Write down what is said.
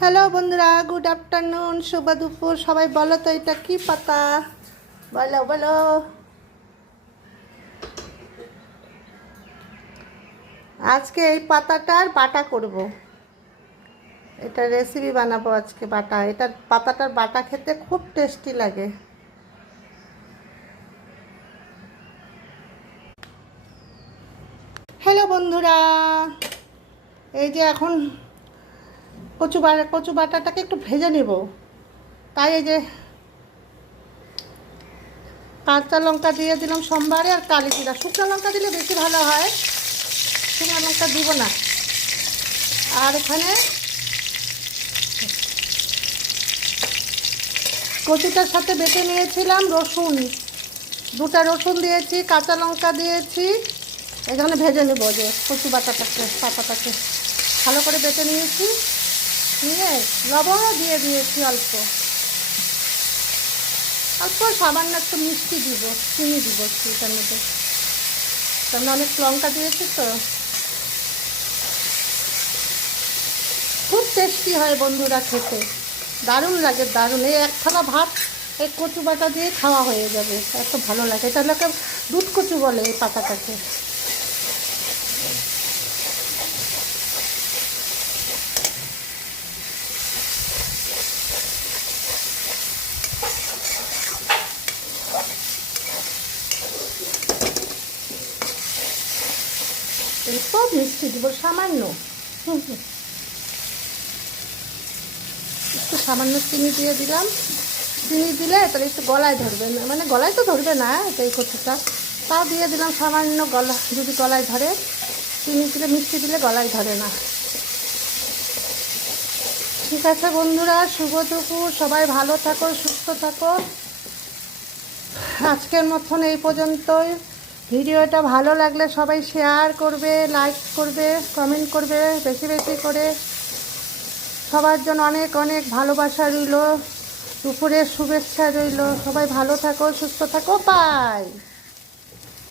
Hello বন্ধুরা, good afternoon, শুভ দুপুর। সবাই বলো তো এটা কি পাতা? বলো বলো। আজকে এই পাতাটার বাটা করব। এটা রেসিপি বানাবো আজকে। বাটা, এটার পাতাটার বাটা খেতে খুব টেস্টি লাগে। হ্যালো বন্ধুরা, এই যে এখন কচু বাটাটাকে একটু ভেজে নেব। তাই এই যে কাঁচা লঙ্কা দিয়ে দিলাম সোমবারে, আর কালি জিরা। শুকনো লঙ্কা দিলে বেশি ভালো হয়, শুকনো লঙ্কা দিব না। আর এখানে কচুটার সাথে বেটে নিয়েছিলাম রসুন, দুটা রসুন দিয়েছি, কাঁচা লঙ্কা দিয়েছি। এখানে ভেজে নেব যে কচু পাতাটাকে ভালো করে বেটে নিয়েছি। নিয়ে লবণও দিয়ে দিয়েছি অল্প অল্প, সামান্য একটু মিষ্টি দিব, চিনি দিব একটু এটার মধ্যে, কারণ অনেক লঙ্কা দিয়েছি তো। খুব টেস্টি হয় বন্ধুরা খেতে, দারুণ লাগে, দারুণ। এই এক থালা ভাত এই কচু বাটা দিয়ে খাওয়া হয়ে যাবে, এত ভালো লাগে। এটা লোকে দুধ কচু বলে এই পাতাটাকে। এরপর মিষ্টি দিব সামান্য, একটু সামান্য চিনি দিয়ে দিলাম। চিনি দিলে তাহলে একটু গলায় ধরবে না, মানে গলায় তো ধরবে না এটা, এই কচুটা তাও দিয়ে দিলাম সামান্য। যদি গলায় ধরে, চিনি দিলে, মিষ্টি দিলে গলায় ধরে না। ঠিক আছে বন্ধুরা, শুভ দুপুর। সবাই ভালো থাকো, সুস্থ থাকো। আজকের মতন এই পর্যন্তই। ভিডিওটা ভালো লাগলে সবাই শেয়ার করবে, লাইক করবে, কমেন্ট করবে বেশি বেশি করে। সবার জন্য অনেক অনেক ভালোবাসা রইল, দুপুরের শুভেচ্ছা রইল। সবাই ভালো থাকো, সুস্থ থাকো, বাই।